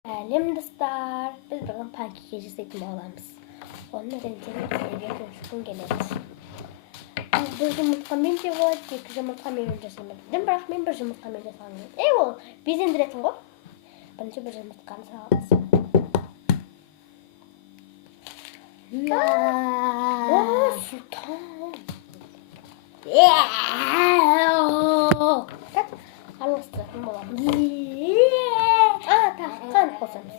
Сәлем достар, біз бүгін панкейк жасайтын боламыз. Оның ренжені бізге көрсеткім келеді. Бір жұмыртқамен де болады, екі жұмыртқамен жасаймын. Бірақ мен бір жұмыртқамен жасағым келеді. Ол безендіретін ғой. Бірінші бір жұмыртқаны саламыз. Сұлтан. Так, араластыратын боламыз. Қант қосамыз.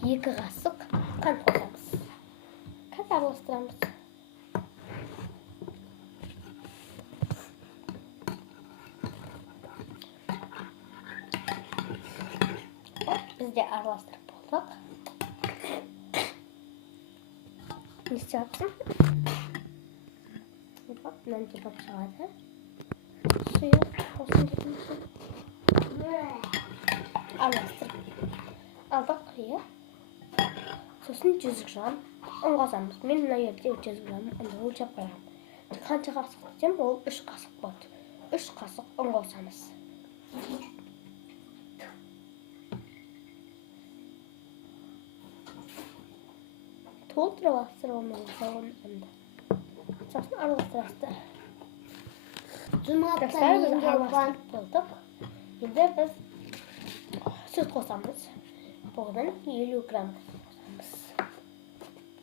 Екі қасық қант қосамыз. Қазір араластырамыз. Бізде араластырып болдық. Не істейсің? Мынаны деп шығады. Сұйық қосын кетіңізсің. Араластырып алдық құйы. Сосын 100 грамм ұн қосамыз. Мен мына жерде 100 грамм ұнды өлшеп қоямын. Қанша қасық десем, ол 3 қасық болады. 3 қасық ұн қосамыз. Толтырып алыстырып алмаймыз ұнды. Сосын араластырасыздар. Достар, біз араластырып болдық. Енді біз сүт қосамыз. Бұдан 50 грамм қосамыз.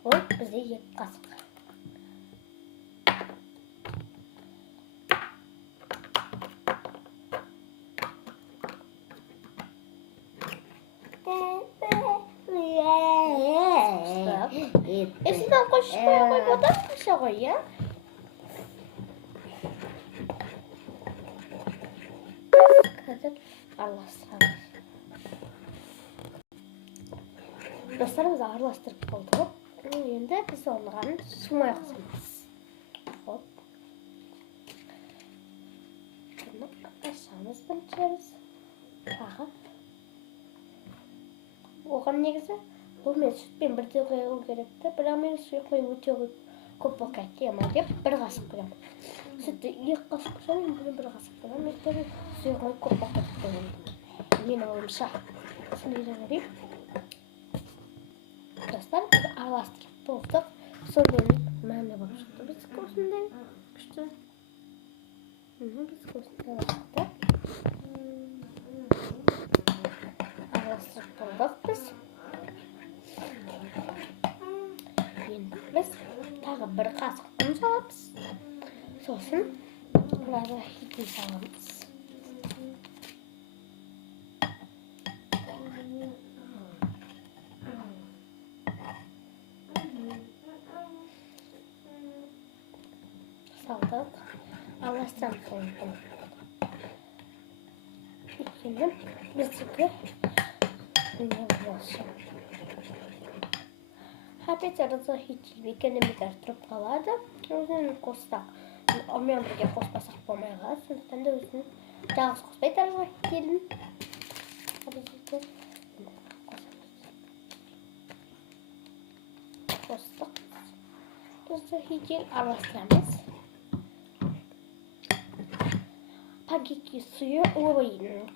Ол бізде 2 қасық. Есіден қосып қоя қой, бұдан қоша қой, я? Қазір араластырамыз. Достар, біз араластырып болдық. Енді біз оған сумай қосамыз. Оп. Бұны ашамыз біріншіміз. Тағы. Оған негізі бұл мен сүтпен бірде қойу керекті. Бірақ мен сұйық қойып өте көп болып кетті деп бір қасық қоямын. Сүтті 2 қасық қосамын, мен бір қасық қоямын. Мен сұйық қойып көп болып кетті. Менің ойымша. Сондай жарайым. Достар, біз араластырып болдық. Сонымен мәнде болып шықты. Біз осындай күшті. Біз осындай шықты. Араластырып болдық біз. Енді біз тағы бір қасық ұн саламыз. Сосын бұларға хитін саламыз. Салдық. Араластырамыз соны. Енді біздікі не болсын. Опять арада хитилбекеніміздер тұрып қалады. Өзін қостақ. Онымен бірге қоспасақ болмай қалады. Сондықтан да өзін жалғыз қоспай тарыға хитилін. Қостық. Бізді хитил араластырамыз. Панкейкке сұйық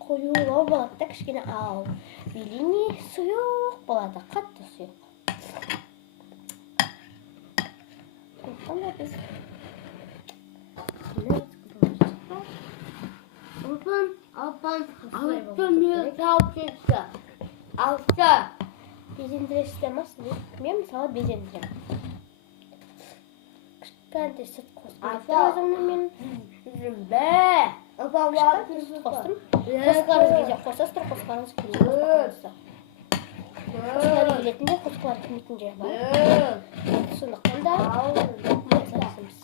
қоюлау болады да кішкене, ал беліне сұйық болады, қатты сұйық. Сондықтан да біз Алса безендіресіз демасың деп, мен мысалы безендірем. Кішкентай сүт қосып өзімнің мен қостым. Қосқыларыңыз кезде қосасыздар, қосқыларыңыз келмей қоспаққаныздар. Қосқылары келетінде, қосқылары келмейтін жер бар. Сондықтан да қосасыз.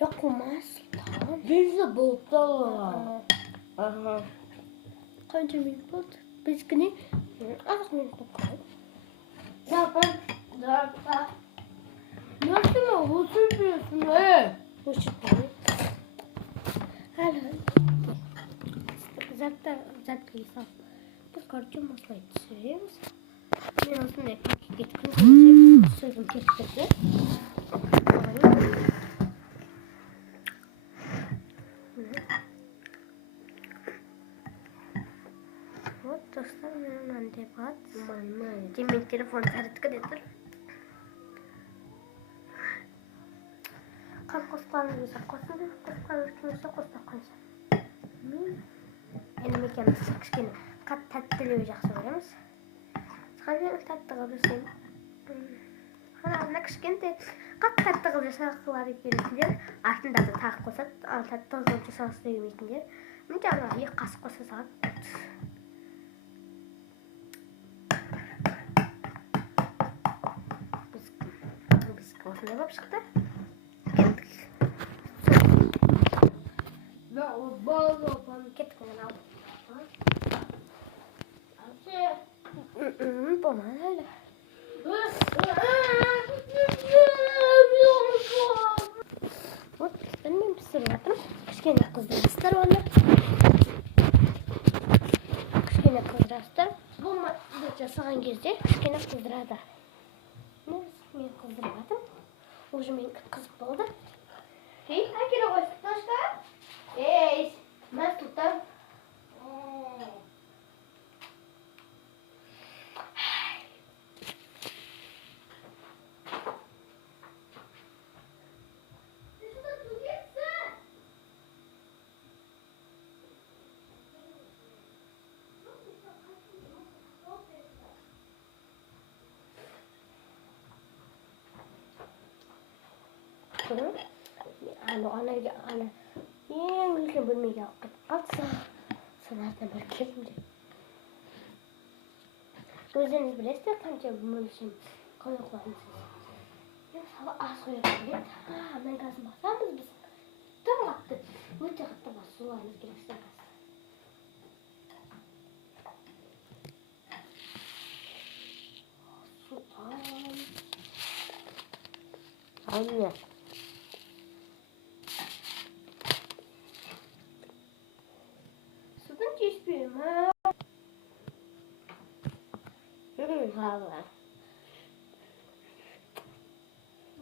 Жоқ, қылмас, Сұлтан. Бізді болды. Қанша минут болды? Біздікіне азық минут болып қалады. Nasıl oturmuyorsun Өшіртпейді. Әлі заттың салып. Біз короче осылай түсіреміз. Мен осындай пакетке түсіргім телефон заряддаг гэдэг. Какосtan bisa kosan kosan. Энэ нэг юм гэх юм гад татдаг юу яах вэ юмс. Цагаан татдаг гэсэн. Нэг скинтэй гад татдаг гэсэн хэрэг артын дата таахгүйсаад татдаг зүйлсээс юм ийднээр мөн жаа их гасгүйсаад bis кофе вообще-то. Да, вот база Кетко наа. вообще. Помогали. Вот, ben писарватам. Кішкене қыздарастар оны. Кішкене қыздарастар. Бұл жасаған кезде кішкене қыздырады. Мен қыздырватам. Уже мен қызық болды. Ей, әкеле қойсын, ташқа. Ей, мәз тұттам. Ana yang bikin bermija katsa sanatnya berkembang. Gözünüz bilirse kanca bulmuşum konuklarınızı. Ya sabah asıl yapalım. Ben gazım basamız biz. Tam vakti. Müthiş hatta basularınız gerekse gaz. Sultan. Anne. Ispiyorum. Valla.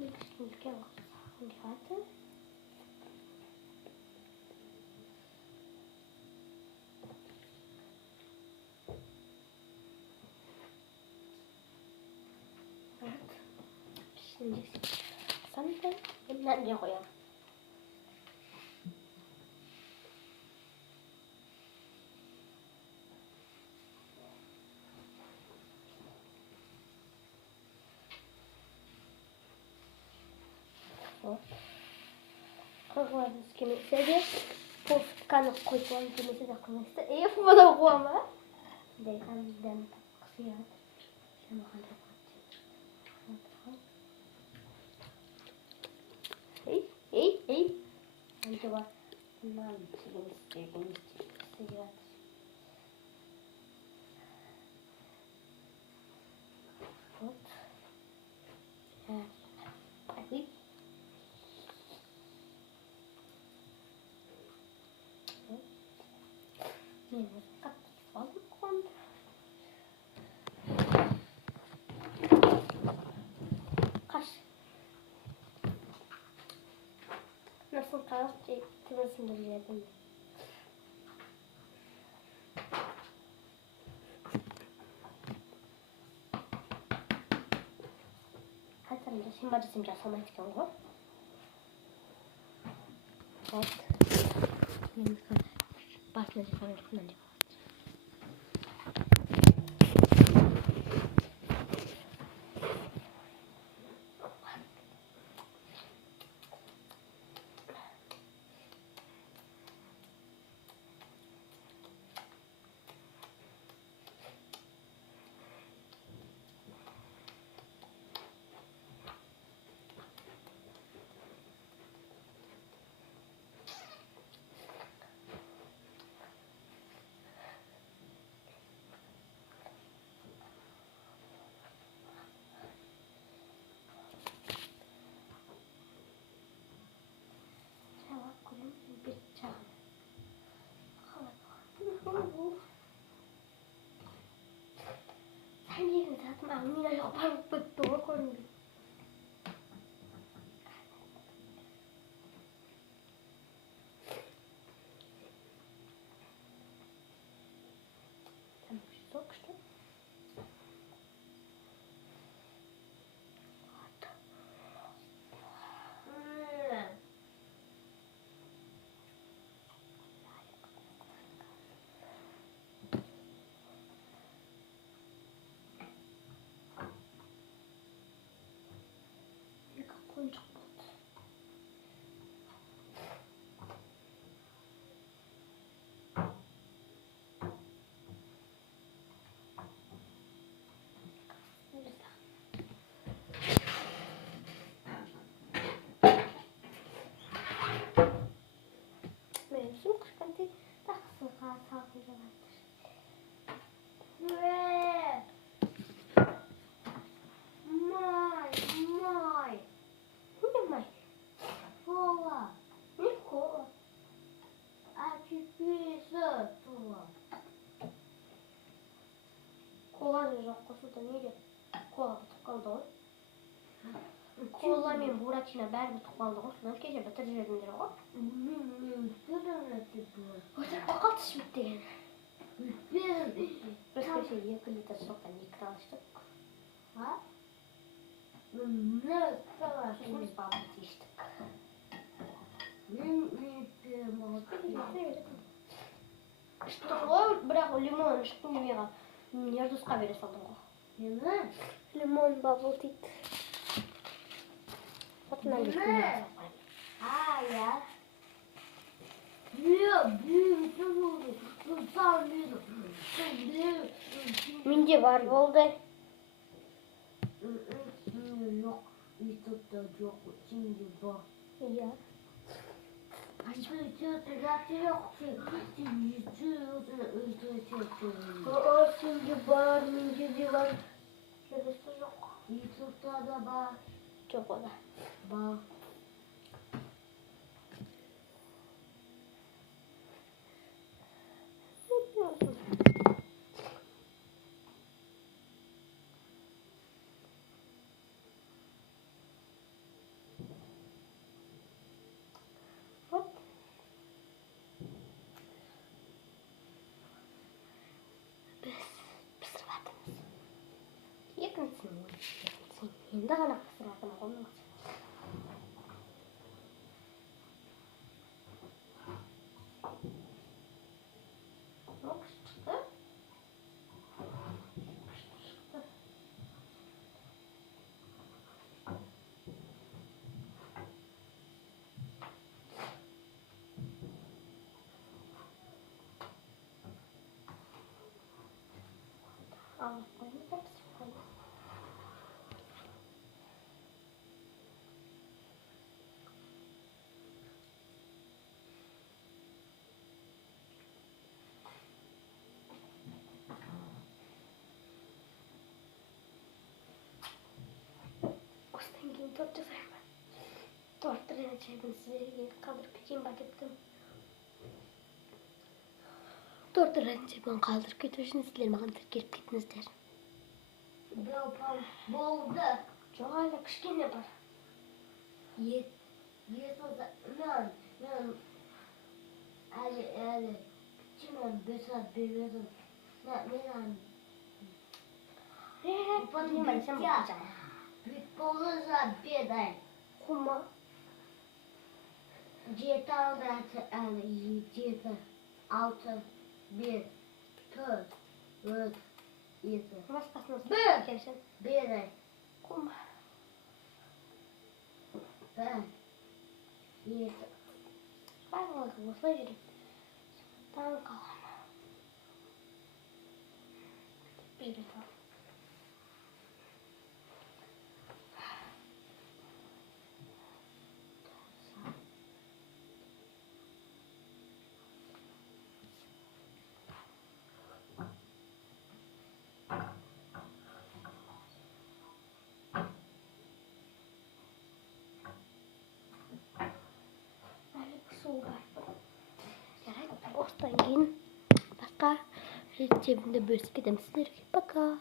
Ne kısmı bak. Evet. Şimdi sanırım ben de koyalım. Круглый скиммер. Пускай койкон кимесе законности. И фото гома. Дейхан дем ксият. Шемахан Эй. Анча нам сигин сигат. Вот. Пойди. Как фалкон. Каш. Nasıl taraf çektirmesini biliyordum. Hatta şimdi simca sana çıkan bu. Evet. Başlayacak falan gitmedi. Amina yapar betul kon. Çok işte. Oyuncak. Mevsim kuşkanti taksın kalsın kuşkanti. Ve Maj. Ne may? Kova. Ne ko? Açıkçası tuva. Kola da yok kosuda neydi? Kola da tıkaldı o. Kola men buraçina bәрі tıkaldı o. Şundan gece bitireceğimdir o. Otur bakalım şimdi. Biz köşe 2 litre soğuktan 2 alıştık. Ha? Ne kadar Biz bağımızı içtik. İşte o bırak o limon çıktı yemeğe. Yardımcı verir sandım o. Ne? Limon bubble tea. Bakın ben de Hayır. Büyük oldu. Sanmıyorum. Mince var oldu. Yok. YouTube'da yok. Şimdi bak. Ya. O şimdi var, mince var. Şurası yok. YouTube'da da bak. Çok o da. Bak. Ne yapıyorsun? Hop. Biz pısırmadınız. Yakınsın. Şimdi hala pısırmadın olmaz. Hop çıktı. Çıktı. Al, koyun hepsi koyun. Ostan keyin 4 vermem. 4 lira cebim size kaldırıp geçeyim bak ettim. 4 lira cebim kaldırıp götürürsünüz sizler mağdur gelip gittiniz der. Yapam buldu. Çok hala kışkın yapar. Yet o da ben Ali çimen besat biliyordum. Ne lan? Benim ben sen bakacağım. Büyük bolursa bir de Kuma. Ceta da ceta 6 1 4 4 7 Maskasını Bir. Gelsin. bir de Kuma. ben 7 Ben ona kıvırsa yürüyeyim. Tamam kalan. Bir daha. Ostan keyin baqa cebimde bölsek edemizler. Baqa.